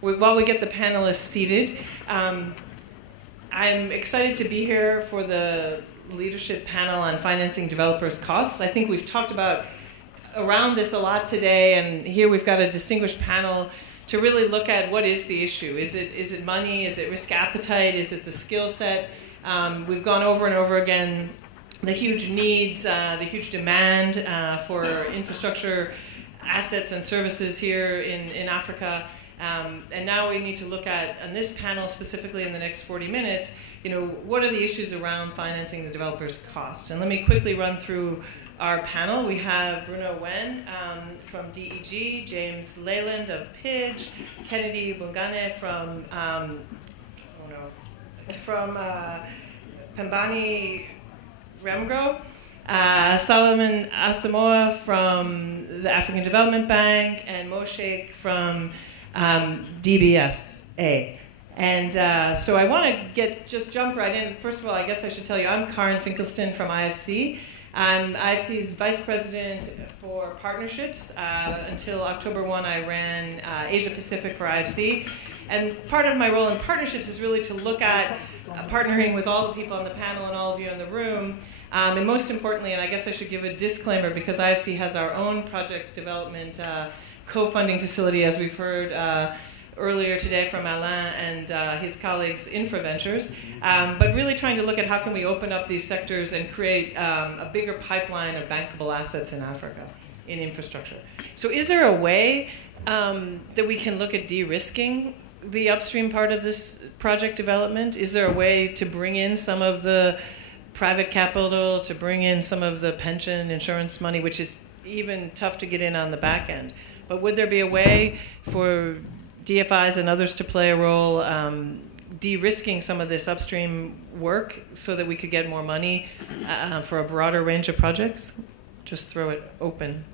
while we get the panelists seated, I'm excited to be here for the leadership panel on financing developers' costs. I think we've talked about around this a lot today, and here we've got a distinguished panel to really look at what is the issue. Is it money? Is it risk appetite? Is it the skill set? We've gone over and over again the huge needs, the huge demand for infrastructure assets and services here in Africa. And now we need to look at, on this panel specifically in the next 40 minutes, what are the issues around financing the developers' costs? And let me quickly run through our panel. We have Bruno Wen from DEG, James Leyland of PIDGE, Kennedy Bungane from Pembani Remgro, Solomon Asamoah from the African Development Bank, and Moshe from DBSA. And so I want to just jump right in. First of all, I guess I should tell you, I'm Karin Finkelston from IFC. I'm IFC's Vice President for Partnerships. Until October 1, I ran Asia Pacific for IFC. And part of my role in partnerships is really to look at partnering with all the people on the panel and all of you in the room. And most importantly, and I guess I should give a disclaimer, because IFC has our own project development co-funding facility, as we've heard earlier today from Alain and his colleagues, InfraVentures, but really trying to look at how can we open up these sectors and create a bigger pipeline of bankable assets in Africa in infrastructure. So is there a way that we can look at de-risking the upstream part of this project development? Is there a way to bring in some of the private capital, to bring in some of the pension insurance money, which is even tough to get in on the back end? But would there be a way for DFIs and others to play a role de-risking some of this upstream work so that we could get more money for a broader range of projects? Just throw it open.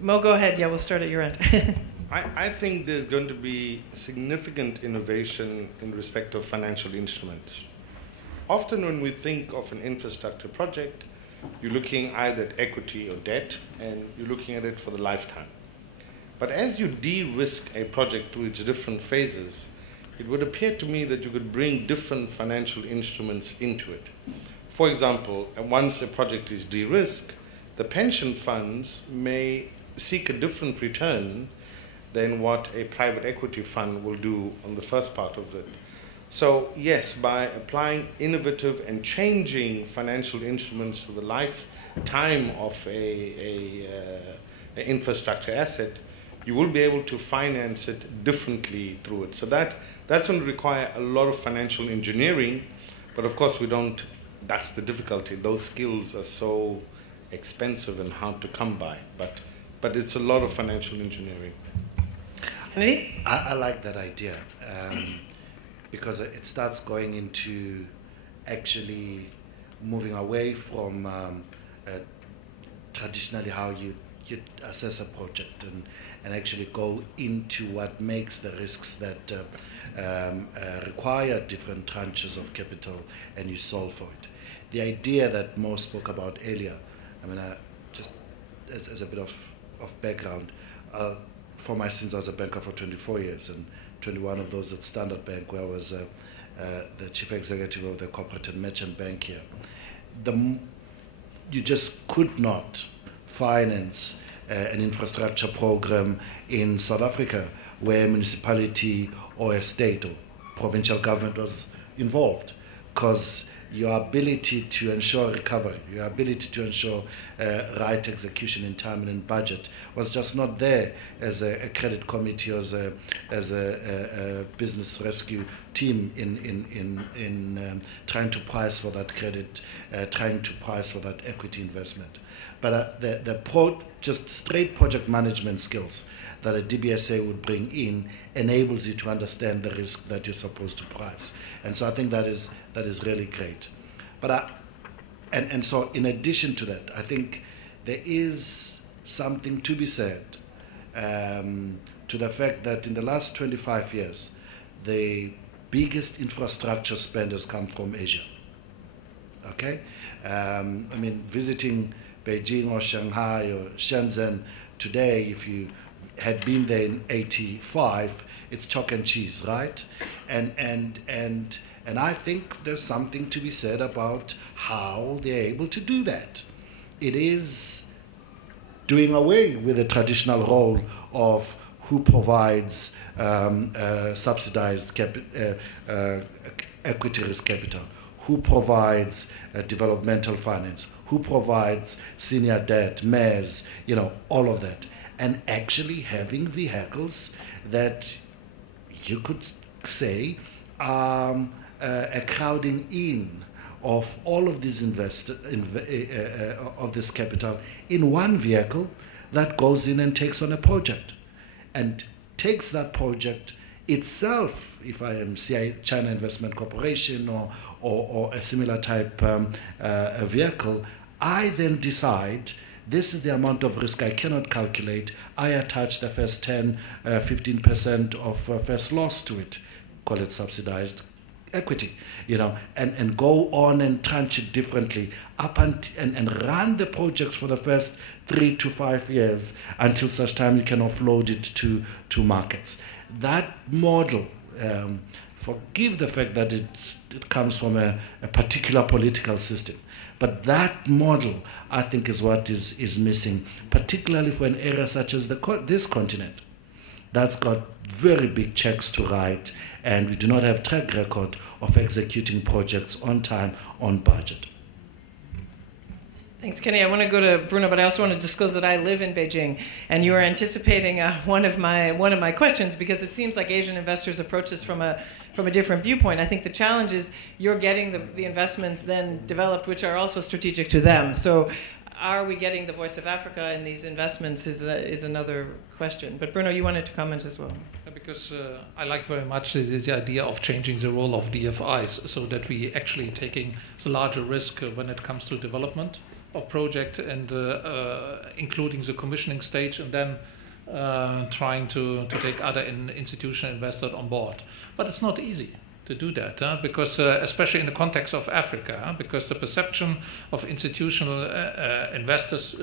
Mo, go ahead. Yeah, we'll start at your end. I think there's going to be significant innovation in respect of financial instruments. Often when we think of an infrastructure project, you're looking either at equity or debt, and you're looking at it for the lifetime. But as you de-risk a project through its different phases, it would appear to me that you could bring different financial instruments into it. For example, once a project is de-risked, the pension funds may seek a different return than what a private equity fund will do on the first part of it. So yes, by applying innovative and changing financial instruments to the lifetime of an infrastructure asset, you will be able to finance it differently through it. So that's going to require a lot of financial engineering, but of course that's the difficulty. Those skills are so expensive and hard to come by, but it's a lot of financial engineering. I like that idea. Because it starts going into actually moving away from traditionally how you assess a project and actually go into what makes the risks that require different tranches of capital, and you solve for it. The idea that Mo spoke about earlier, just as a bit of background, for my sins, I was a banker for 24 years, and 21 of those at Standard Bank, where I was the chief executive of the corporate and merchant bank here. You just could not finance an infrastructure program in South Africa where a municipality or a state or provincial government was involved, because your ability to ensure recovery, your ability to ensure right execution in time and in budget was just not there as a credit committee or as a business rescue team in trying to price for that credit, trying to price for that equity investment. But just straight project management skills that a DBSA would bring in enables you to understand the risk that you're supposed to price. And so I think that is really great. But and so in addition to that, I think there is something to be said to the fact that in the last 25 years, the biggest infrastructure spend has come from Asia. Okay? Visiting Beijing or Shanghai or Shenzhen today, if you had been there in '85, it's chalk and cheese, right? And I think there's something to be said about how they're able to do that. It is doing away with the traditional role of who provides subsidized equity risk capital, who provides developmental finance, who provides senior debt, MES, all of that. And actually having vehicles that you could say are a crowding in of all of these of this capital in one vehicle that goes in and takes on a project and takes that project itself. If I am China Investment Corporation or a similar type vehicle, I then decide this is the amount of risk I cannot calculate. I attach the first 10, 15% of first loss to it. Call it subsidized equity, and go on and tranche it differently and run the projects for the first 3 to 5 years until such time you can offload it to markets. That model, forgive the fact that it comes from a particular political system, but that model, I think, is what is missing, particularly for an area such as this continent that's got very big checks to write, and we do not have track record of executing projects on time, on budget. Thanks, Kenny. I want to go to Bruno, but I also want to disclose that I live in Beijing, and you are anticipating one of my questions, because it seems like Asian investors approach this from a different viewpoint. I think the challenge is you're getting the investments then developed, which are also strategic to them. So, are we getting the voice of Africa in these investments is another question. But Bruno, you wanted to comment as well. Because I like very much the idea of changing the role of DFIs so that we actually taking the larger risk when it comes to development of project and including the commissioning stage, and then trying to take other institutional investors on board. But it's not easy to do that, because especially in the context of Africa, because the perception of institutional investors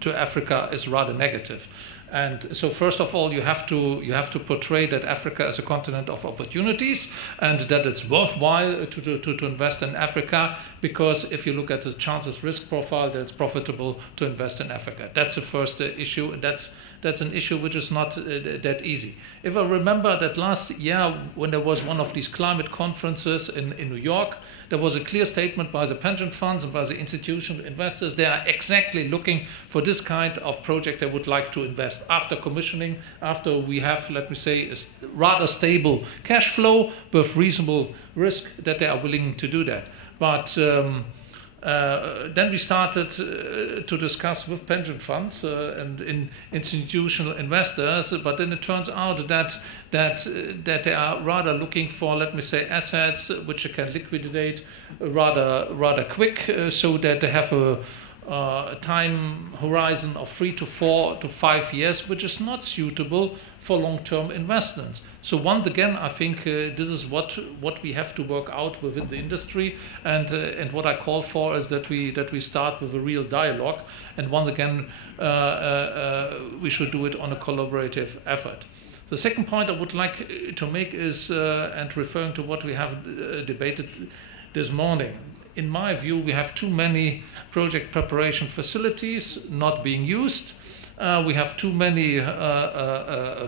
to Africa is rather negative. And so first of all, you have to portray that Africa is a continent of opportunities and that it's worthwhile to invest in Africa, because if you look at the chances risk profile, that it's profitable to invest in Africa. That's the first issue, and that's an issue which is not that easy. If I remember that last year when there was one of these climate conferences in New York, there was a clear statement by the pension funds and by the institutional investors. They are exactly looking for this kind of project they would like to invest after commissioning, after we have, let me say, a rather stable cash flow with reasonable risk, that they are willing to do that. But then we started to discuss with pension funds and institutional investors, but then it turns out that they are rather looking for, let me say, assets which they can liquidate rather quick, so that they have a time horizon of 3 to 4 to 5 years, which is not suitable for long-term investments. So once again, I think this is what we have to work out within the industry, and what I call for is that we start with a real dialogue, and once again we should do it on a collaborative effort. The second point I would like to make is, and referring to what we have debated this morning, in my view, we have too many project preparation facilities not being used. We have too many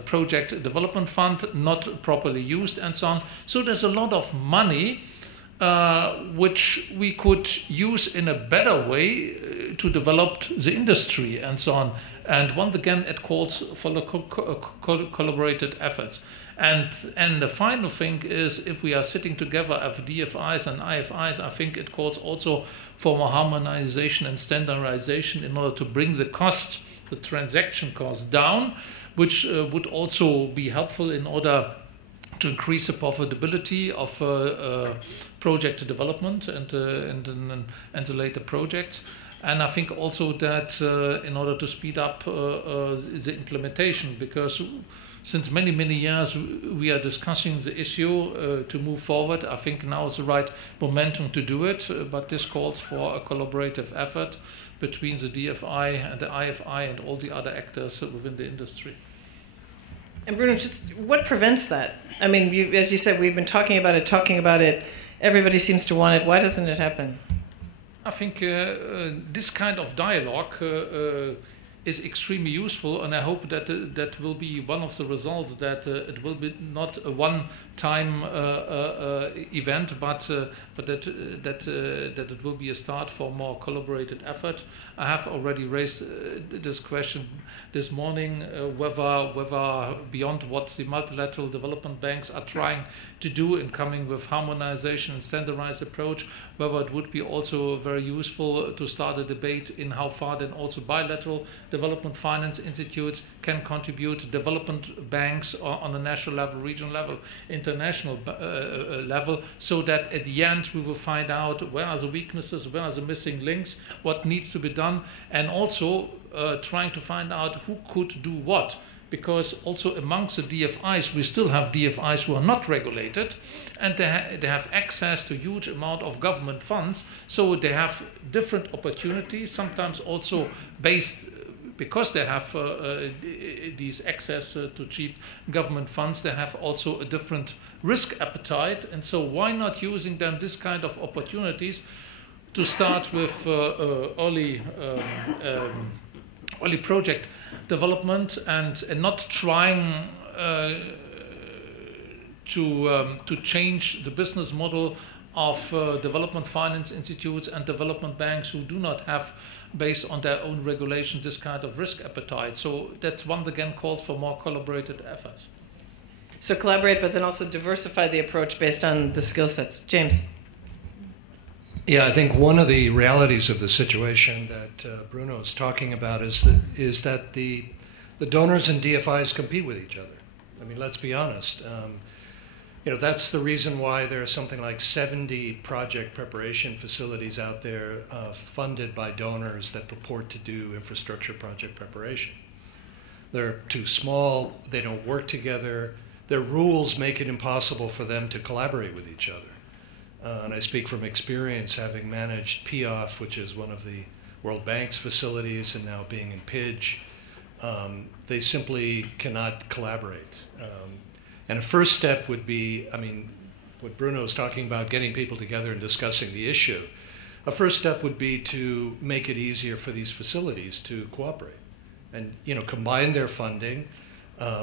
project development funds not properly used, and so on. So there's a lot of money which we could use in a better way to develop the industry and so on. And once again, it calls for collaborated efforts. And the final thing is, if we are sitting together as DFIs and IFIs, I think it calls also for more harmonization and standardization in order to bring the cost, the transaction cost, down, which would also be helpful in order to increase the profitability of project development and the later projects. And I think also that in order to speed up the implementation, because since many years we are discussing the issue to move forward, I think now is the right momentum to do it, but this calls for a collaborative effort, between the DFI and the IFI and all the other actors within the industry. And Bruno, just what prevents that? I mean, as you said, we've been talking about it. Everybody seems to want it. Why doesn't it happen? I think this kind of dialogue is extremely useful, and I hope that that will be one of the results, that it will be not a one-time event, but that it will be a start for more collaborated effort. I have already raised this question this morning, whether beyond what the multilateral development banks are trying to do in coming with harmonization and standardized approach, whether it would be also very useful to start a debate in how far then also bilateral development finance institutes can contribute, development banks on a national level, regional level, international level, so that at the end we will find out where are the weaknesses, where are the missing links, what needs to be done, and also trying to find out who could do what. Because also amongst the DFIs, we still have DFIs who are not regulated, and they have access to huge amount of government funds, so they have different opportunities, sometimes also based, because they have these access to cheap government funds, they have also a different risk appetite, and so why not using them this kind of opportunities to start with early project development and not trying to change the business model of development finance institutes and development banks who do not have, based on their own regulation, this kind of risk appetite. So that's once again calls for more collaborated efforts. So collaborate, but then also diversify the approach based on the skill sets. James. Yeah, I think one of the realities of the situation that Bruno is talking about is that the donors and DFIs compete with each other. I mean, let's be honest. That's the reason why there are something like 70 project preparation facilities out there funded by donors that purport to do infrastructure project preparation. They're too small, they don't work together, their rules make it impossible for them to collaborate with each other. And I speak from experience, having managed PIOF, which is one of the World Bank's facilities, and now being in PIDGE. They simply cannot collaborate. And a first step would be, what Bruno is talking about, getting people together and discussing the issue. A first step would be to make it easier for these facilities to cooperate and combine their funding,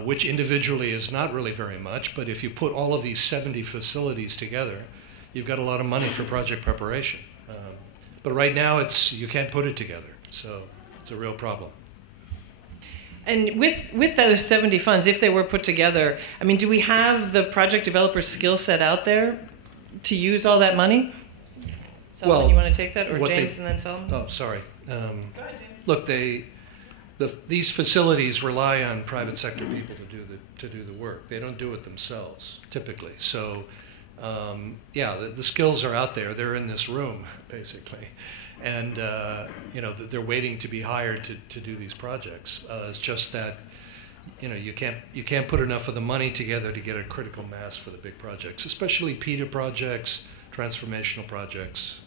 which individually is not really very much, but if you put all of these 70 facilities together, you've got a lot of money for project preparation. But right now, you can't put it together, so it's a real problem. And with those 70 funds, if they were put together, do we have the project developer skill set out there to use all that money? Solomon, you want to take that? Or James and then Solomon? Oh, sorry. Go ahead, James. Look, these facilities rely on private sector people to do the work. They don't do it themselves, typically. So, the skills are out there. They're in this room, basically. And, they're waiting to be hired to do these projects. It's just that, you can't put enough of the money together to get a critical mass for the big projects, especially PETA projects, transformational projects.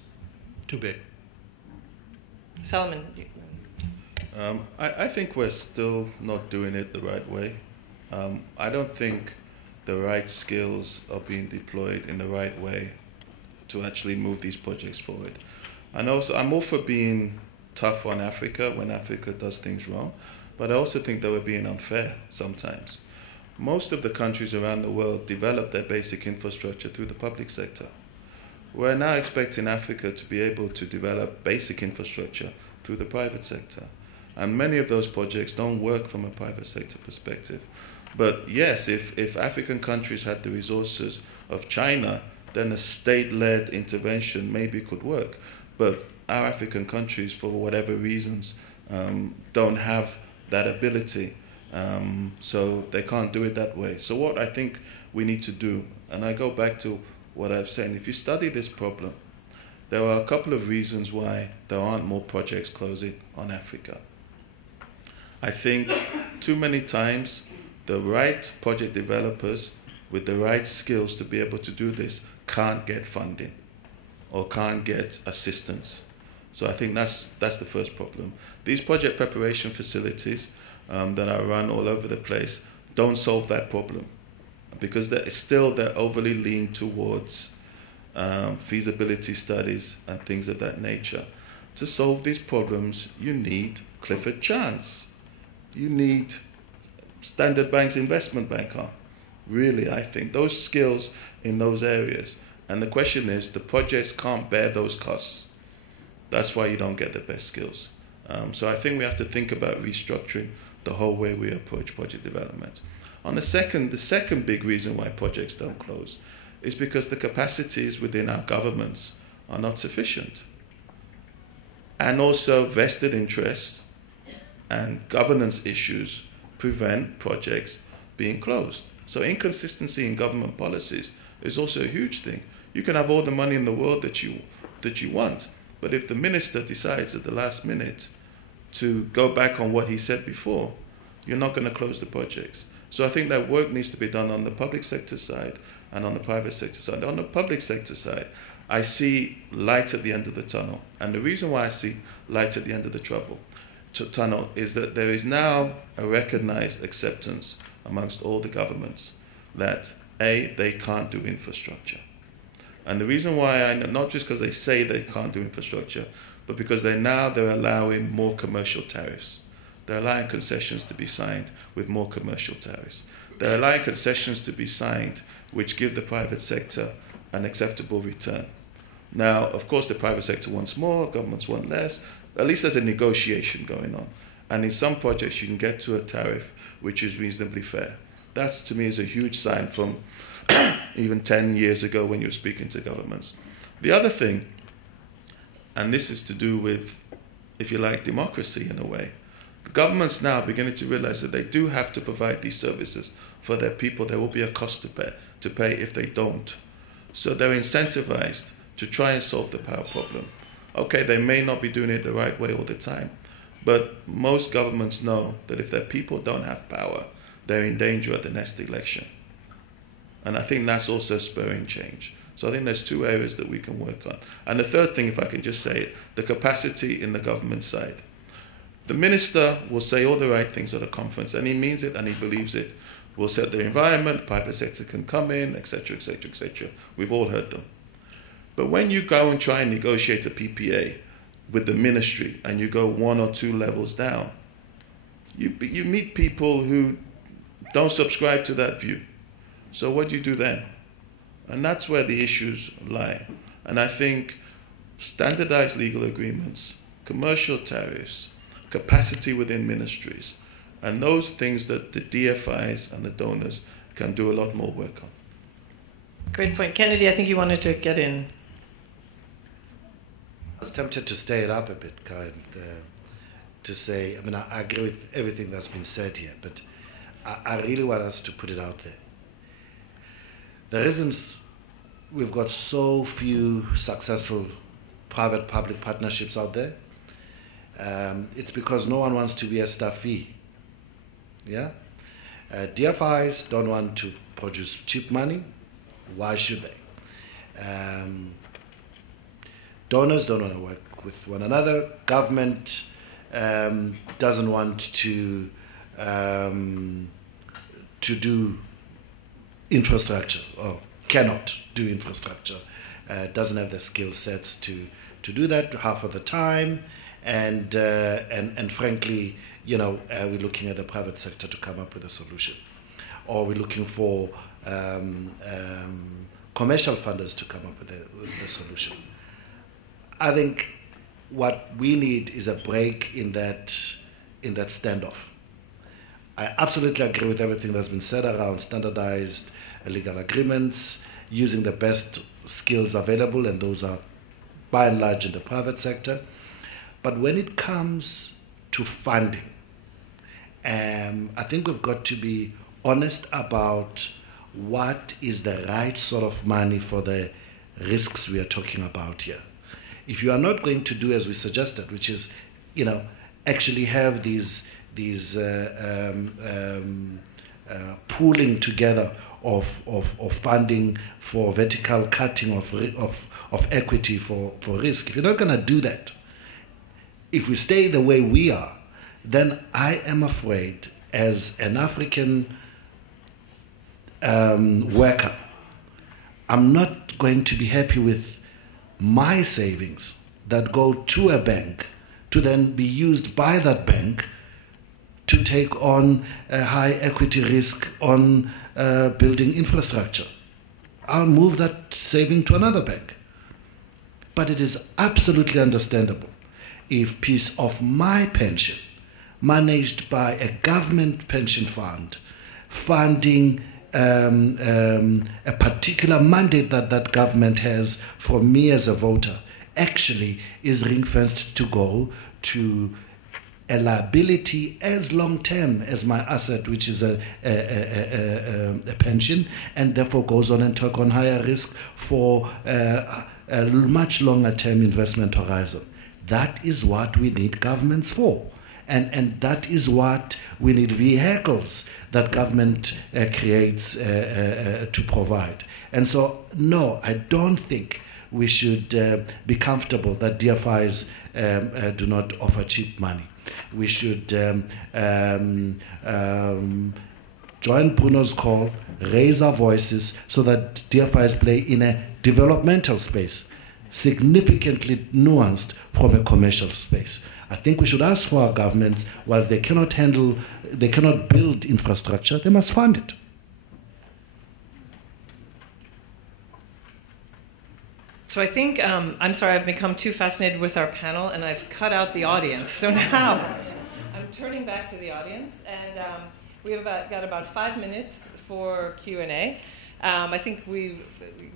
Too big. Solomon. I think we're still not doing it the right way. I don't think the right skills are being deployed in the right way to actually move these projects forward. And also, I'm all for being tough on Africa when Africa does things wrong, but I also think that we're being unfair sometimes. Most of the countries around the world develop their basic infrastructure through the public sector. We're now expecting Africa to be able to develop basic infrastructure through the private sector. And many of those projects don't work from a private sector perspective. But yes, if African countries had the resources of China, then a state-led intervention maybe could work. But our African countries, for whatever reasons, don't have that ability. So they can't do it that way. So what I think we need to do, and I go back to what I've said, if you study this problem, there are a couple of reasons why there aren't more projects closing on Africa. I think too many times the right project developers with the right skills to be able to do this can't get funding or can't get assistance. So I think that's the first problem. These project preparation facilities that are run all over the place don't solve that problem, because they're overly leaned towards feasibility studies and things of that nature. To solve these problems, you need Clifford Chance. You need Standard Bank's investment banker. Really, I think those skills in those areas. And the question is, the projects can't bear those costs. That's why you don't get the best skills. So I think we have to think about restructuring the whole way we approach project development. On the second big reason why projects don't close is because the capacities within our governments are not sufficient. And also vested interests and governance issues prevent projects being closed. So inconsistency in government policies is also a huge thing. You can have all the money in the world that you want, but if the minister decides at the last minute to go back on what he said before, you're not going to close the projects. So I think that work needs to be done on the public sector side and on the private sector side. On the public sector side, I see light at the end of the tunnel. And the reason why I see light at the end of the tunnel is that there is now a recognized acceptance amongst all the governments that, A, they can't do infrastructure. And the reason why, not just because they say they can't do infrastructure, but because they're allowing more commercial tariffs. They're allowing concessions to be signed with more commercial tariffs. They're allowing concessions to be signed which give the private sector an acceptable return. Now, of course, the private sector wants more, governments want less. At least there's a negotiation going on. And in some projects, you can get to a tariff which is reasonably fair. That, to me, is a huge sign from even 10 years ago when you were speaking to governments. The other thing, and this is to do with, if you like, democracy in a way, the governments now are beginning to realize that they do have to provide these services for their people. There will be a cost to pay if they don't. So they're incentivized to try and solve the power problem. Okay, they may not be doing it the right way all the time, but most governments know that if their people don't have power, they're in danger at the next election. And I think that's also spurring change. So I think there's two areas that we can work on. And the third thing, if I can just say it, the capacity in the government side. The minister will say all the right things at a conference, and he means it and he believes it. We'll set the environment, private sector can come in, etc., etc., etc. We've all heard them. But when you go and try and negotiate a PPA with the ministry and you go 1 or 2 levels down, you meet people who don't subscribe to that view. So what do you do then? And that's where the issues lie. And I think standardized legal agreements, commercial tariffs, capacity within ministries, and those things that the DFIs and the donors can do a lot more work on. Great point. Kennedy, I think you wanted to get in. I was tempted to stay it up a bit, Karin, to say, I mean, I agree with everything that's been said here, but I really want us to put it out there. The reasons we've got so few successful private-public partnerships out there, it's because no one wants to be a staffee. Yeah? DFIs don't want to produce cheap money. Why should they? Donors don't want to work with one another. Government doesn't want to do infrastructure, or cannot do infrastructure, doesn't have the skill sets to do that half of the time, and frankly, you know, we're looking at the private sector to come up with a solution, or we're looking for commercial funders to come up with a solution. I think what we need is a break in that standoff. I absolutely agree with everything that's been said around standardized legal agreements, using the best skills available, and those are by and large in the private sector. But when it comes to funding, I think we've got to be honest about what is the right sort of money for the risks we are talking about here. If you are not going to do as we suggested, which is, you know, actually have these pooling together of funding for vertical cutting of equity for risk. If you're not going to do that, if we stay the way we are, then I am afraid, as an African worker, I'm not going to be happy with my savings that go to a bank to then be used by that bank to take on a high equity risk on building infrastructure. I'll move that saving to another bank. But it is absolutely understandable if piece of my pension, managed by a government pension fund, funding a particular mandate that that government has for me as a voter, actually is ring-fenced to go to a liability as long-term as my asset, which is a pension, and therefore goes on and take on higher risk for a much longer-term investment horizon. That is what we need governments for. And that is what we need vehicles that government creates to provide. And so, no, I don't think we should be comfortable that DFIs do not offer cheap money. We should join Bruno's call, raise our voices so that DFIs play in a developmental space, significantly nuanced from a commercial space. I think we should ask for our governments, whilst they cannot build infrastructure, they must fund it. So I think, I'm sorry, I've become too fascinated with our panel and I've cut out the audience. So now I'm turning back to the audience, and we have got about 5 minutes for Q&A. I think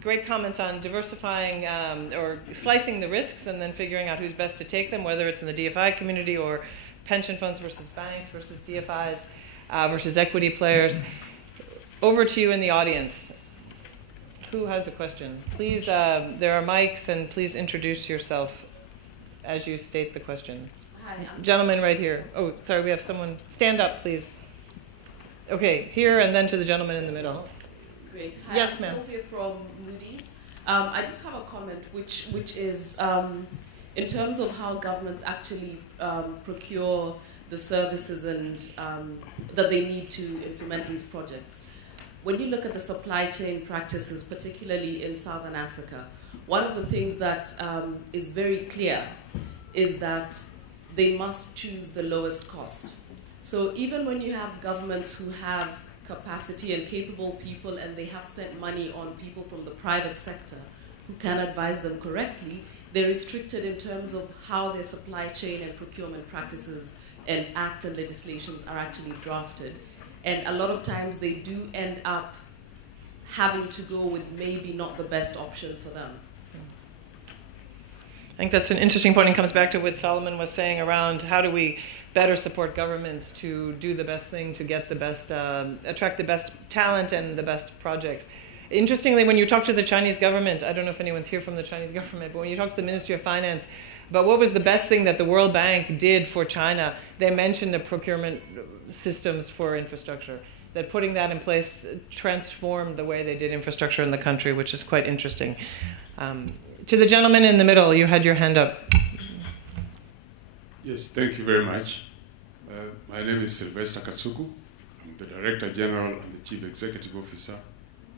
great comments on diversifying or slicing the risks and then figuring out who's best to take them, whether it's in the DFI community or pension funds versus banks versus DFIs versus equity players. Over to you in the audience. Who has a question? Please, there are mics, and please introduce yourself as you state the question. Hi, gentleman right here. Oh, sorry, we have someone. Stand up, please. Okay, here and then to the gentleman in the middle. Great. Hi, Yes, I'm ma'am. Sylvia from Moody's. I just have a comment, which is in terms of how governments actually procure the services and that they need to implement these projects. When you look at the supply chain practices, particularly in Southern Africa, one of the things that is very clear is that they must choose the lowest cost. So even when you have governments who have capacity and capable people, and they have spent money on people from the private sector who can advise them correctly, they're restricted in terms of how their supply chain and procurement practices and acts and legislations are actually drafted. And a lot of times they do end up having to go with maybe not the best option for them. I think that's an interesting point, and comes back to what Solomon was saying around how do we better support governments to do the best thing, to get the best, attract the best talent and the best projects. Interestingly, when you talk to the Chinese government, I don't know if anyone's here from the Chinese government, but when you talk to the Ministry of Finance about what was the best thing that the World Bank did for China, they mentioned the procurement systems for infrastructure, that putting that in place transformed the way they did infrastructure in the country, which is quite interesting. To the gentleman in the middle, you had your hand up. Yes, thank you very much. My name is Sylvester Katsuku. I'm the Director General and the Chief Executive Officer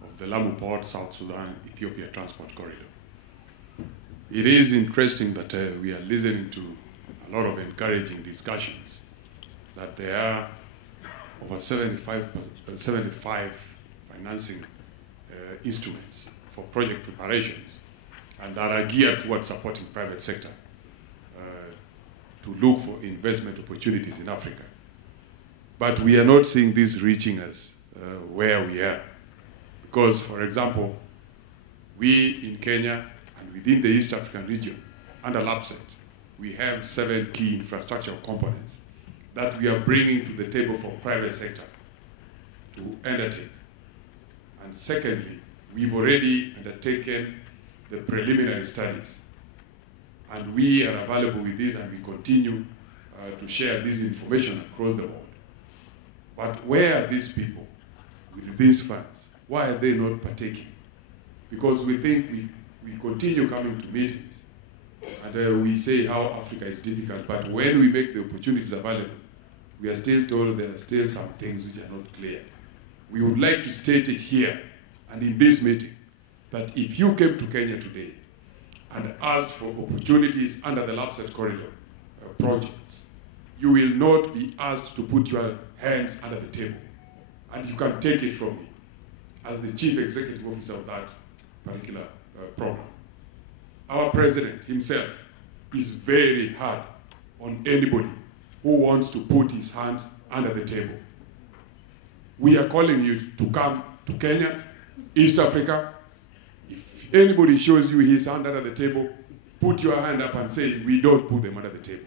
of the Lamu Port, South Sudan, Ethiopia Transport Corridor. It is interesting that we are listening to a lot of encouraging discussions, that there are over 75 financing instruments for project preparations, and that are geared towards supporting private sector to look for investment opportunities in Africa. But we are not seeing this reaching us where we are. Because, for example, we in Kenya and within the East African region, under LAPSET, we have 7 key infrastructure components that we are bringing to the table for private sector to undertake. And secondly, we've already undertaken the preliminary studies, and we are available with this, and we continue to share this information across the board. But where are these people with these funds? Why are they not partaking? Because we think we continue coming to meetings, And we say how Africa is difficult, but when we make the opportunities available, we are still told there are still some things which are not clear. We would like to state it here and in this meeting that if you came to Kenya today and asked for opportunities under the LAPSSET corridor projects, you will not be asked to put your hands under the table. And you can take it from me as the chief executive officer of that particular program. Our president himself is very hard on anybody who wants to put his hands under the table. We are calling you to come to Kenya, East Africa. If anybody shows you his hand under the table, put your hand up and say, we don't put them under the table.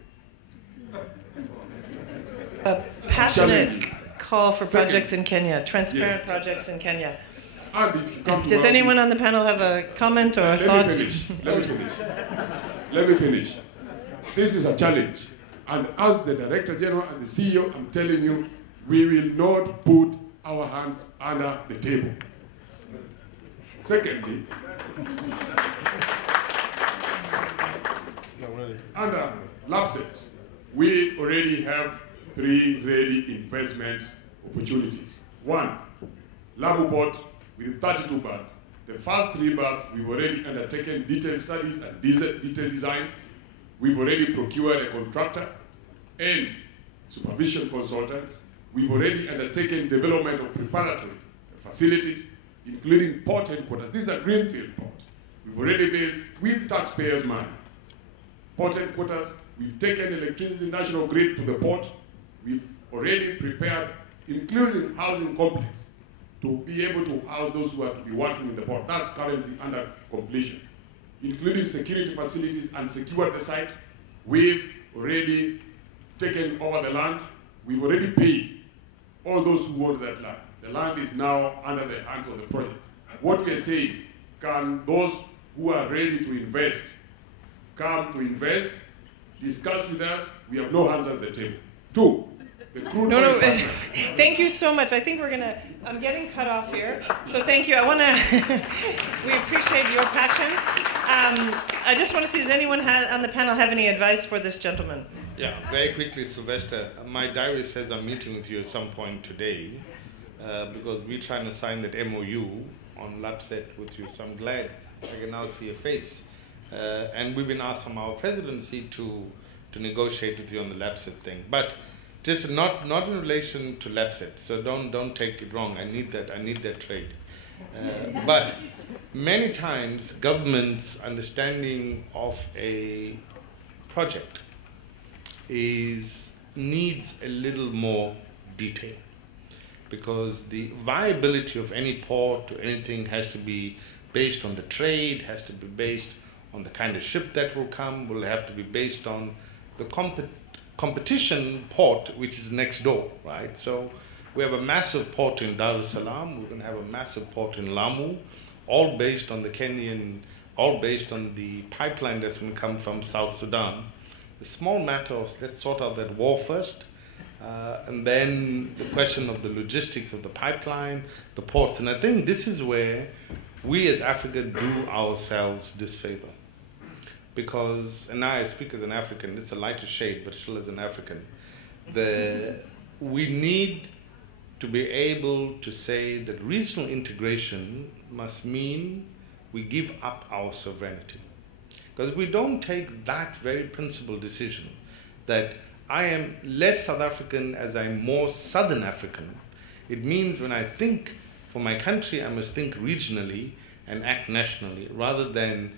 A passionate call for projects in Kenya, transparent projects in Kenya. And if you come to Does anyone on the panel have a comment or a thought? Let me finish. This is a challenge. And as the Director General and the CEO, I'm telling you, we will not put our hands under the table. Secondly, under LAPSSET, we already have 3 ready investment opportunities. 1, Lamu Port with 32 berths. The first 3 berths, we've already undertaken detailed studies and detailed designs. We've already procured a contractor and supervision consultants. We've already undertaken development of preparatory facilities, including port headquarters. These are greenfield ports. We've already built with taxpayers' money. Port headquarters, we've taken electricity national grid to the port. We've already prepared inclusive housing complex to be able to house those who are to be working in the port. That's currently under completion, including security facilities and secured the site. We've already taken over the land. We've already paid all those who own that land. The land is now under the hands of the project. What we are saying, can those who are ready to invest come to invest, discuss with us? We have no hands at the table. 2, the crude oil pipeline. Thank you so much. I think I'm getting cut off here. So thank you. We appreciate your passion. I just want to see, does anyone on the panel have any advice for this gentleman? Yeah, very quickly, Sylvester. My diary says I'm meeting with you at some point today because we're trying to sign that MOU on LAPSSET with you. So I'm glad I can now see your face. And we've been asked from our presidency to negotiate with you on the LAPSSET thing. But just not in relation to LAPSSET. So don't take it wrong. I need that trade. But many times government's understanding of a project needs a little more detail, because the viability of any port or anything has to be based on the trade, has to be based on the kind of ship that will come, will have to be based on the competition port which is next door, right? So we have a massive port in Dar es Salaam, we're going to have a massive port in Lamu, all based on the pipeline that's going to come from South Sudan. The small matter of let's sort out that war first, and then the question of the logistics of the pipeline, the ports. And I think this is where we as Africa do ourselves disfavor. Because, and now I speak as an African, it's a lighter shade, but still as an African, we need to be able to say that regional integration must mean we give up our sovereignty. Because if we don't take that very principled decision that I am less South African as I'm more Southern African, it means when I think for my country, I must think regionally and act nationally, rather than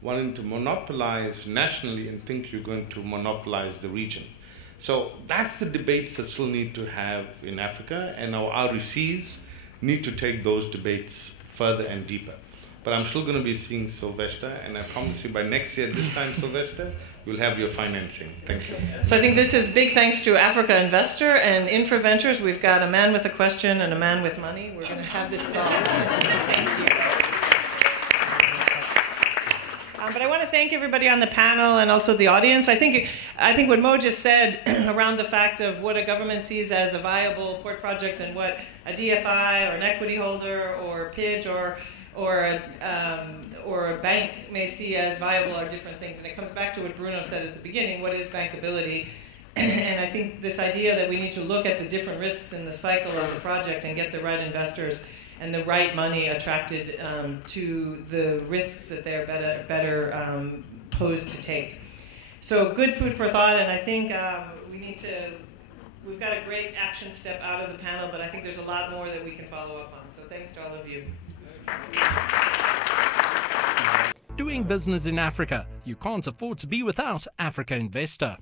wanting to monopolize nationally and think you're going to monopolize the region. So that's the debates that still need to have in Africa, and our RECs need to take those debates further and deeper. But I'm still going to be seeing Sylvester, and I promise you by next year, this time, Sylvester, you'll have your financing. Thank you. So I think this is big thanks to Africa Investor and InfraVentures. We've got a man with a question and a man with money. We're going to have this solved. Thank you. But I want to thank thank everybody on the panel and also the audience. I think what Mo just said around the fact of what a government sees as a viable port project and what a DFI or an equity holder or a PIDGE or a bank may see as viable are different things. And it comes back to what Bruno said at the beginning, what is bankability? And I think this idea that we need to look at the different risks in the cycle of the project and get the right investors and the right money attracted to the risks that they're better posed to take. So good food for thought, and I think we've got a great action step out of the panel, but I think there's a lot more that we can follow up on. So thanks to all of you. Doing business in Africa. You can't afford to be without Africa Investor.